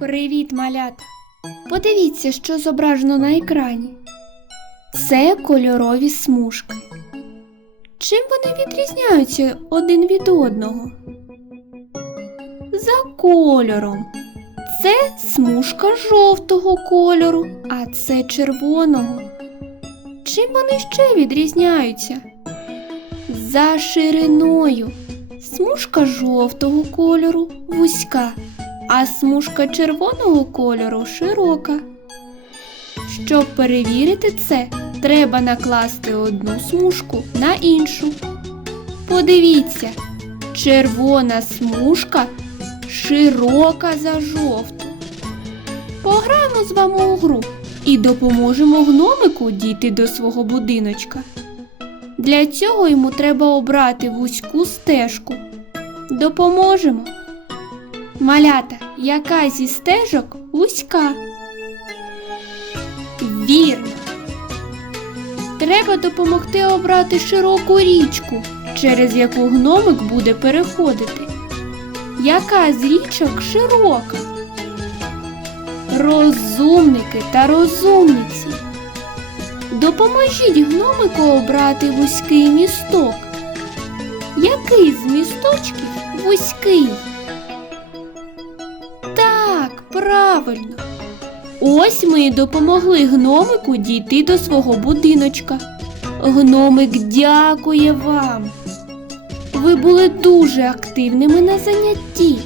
Привіт, малята! Подивіться, що зображено на екрані. Це кольорові смужки. Чим вони відрізняються один від одного? За кольором. Це смужка жовтого кольору, а це червоного. Чим вони ще відрізняються? За шириною. Смужка жовтого кольору вузька, а смужка червоного кольору широка. Щоб перевірити це, треба накласти одну смужку на іншу. Подивіться, червона смужка широка за жовту. Пограємо з вами у гру і допоможемо гномику дійти до свого будиночка. Для цього йому треба обрати вузьку стежку. Допоможемо. Малята, яка зі стежок вузька? Вірно. Треба допомогти обрати широку річку, через яку гномик буде переходити. Яка з річок широка? Розумники та розумниці. Допоможіть гномику обрати вузький місток. Який з місточків вузький? Правильно. Ось ми і допомогли гномику дійти до свого будиночка. Гномик дякує вам. Ви були дуже активними на занятті.